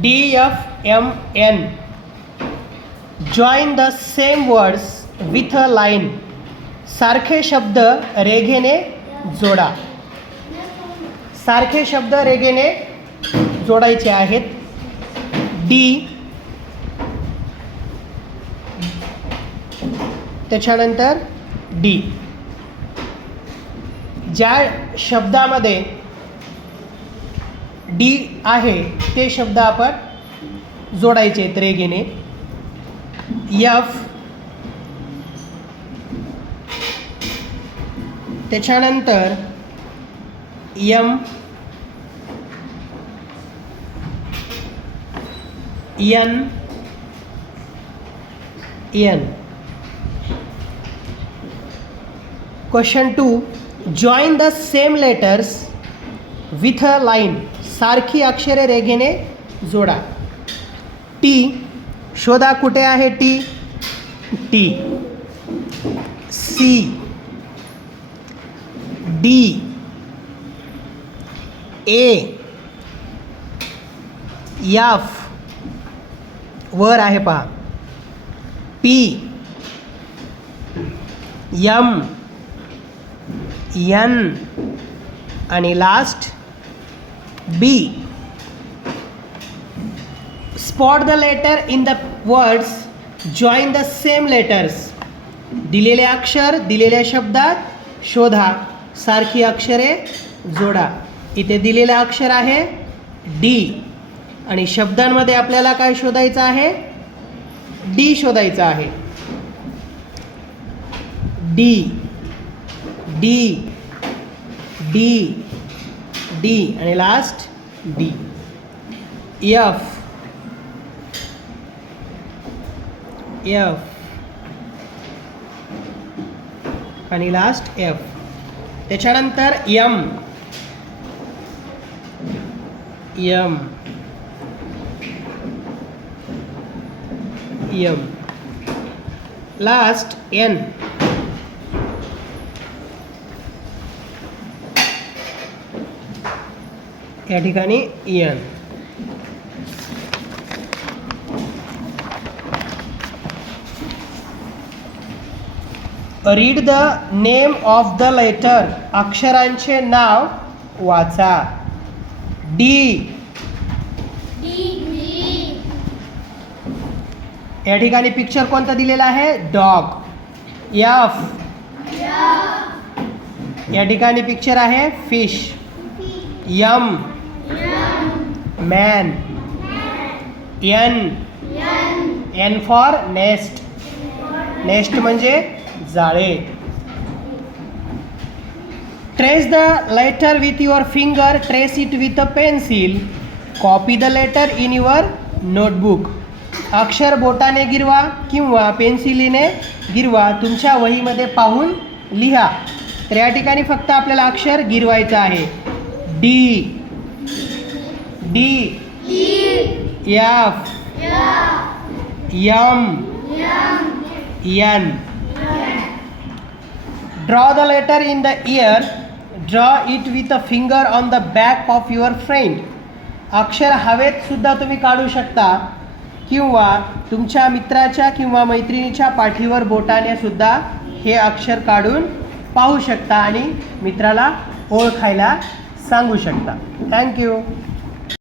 DFMN. Join the same words with a line. सारखे शब्द रेघेने जोडा. सारखे शब्द रेघेने जोडायचे आहेत. डी, त्याच्यानंतर डी. ज्या शब्दामध्ये डी आहे ते शब्द आपण जोडायचे आहेत रेघेने. एफ, त्याच्यानंतर M, N, N. Question 2. Join the same letters with a line. सारखी अक्षरे रेघेने जोडा. टी, शोधा कुठे आहे T. T. C, D, A, F, वर आहे पहा. पी, एम, एन आणि last B. Spot the letter in the words. Join the same letters. दिलेले अक्षर दिलेल्या शब्दात शोधा. सारखी अक्षरे जोडा. इथे दिलेलं अक्षर आहे डी आणि शब्दांमध्ये आपल्याला काय शोधायचं आहे. डी शोधायचं आहे. डी, डी, डी, डी आणि लास्ट डी. एफ, एफ आणि लास्ट एफ. त्याच्यानंतर M, M, M. Last N. या ठिकाणी N. Read the name of the letter. अक्षरांचे नाव वाचा. डी, या ठिकाणी पिक्चर कोणता दिलेला आहे. डॉग. एफ, या ठिकाणी पिक्चर आहे fish. M, man. N, N for nest. Nest म्हणजे जाळे. Trace the letter with your finger. Trace it with a pencil. Copy the letter in your notebook. अक्षर बोटाने गिरवा किंवा पेन्सिलीने गिरवा. तुमच्या वहीमध्ये पाहून लिहा. तर या ठिकाणी फक्त आपल्याला अक्षर गिरवायचं आहे. D, D, F, M, N. Draw the letter in the air. Draw it with a finger on the back of your friend. अक्षर हवेत सुद्धा तुम्ही काढू शकता किंवा तुमच्या मित्राच्या किंवा मैत्रिणीच्या पाठीवर बोटाने सुद्धा हे अक्षर काढून पाहू शकता आणि मित्राला ओळखायला सांगू शकता. थँक्यू.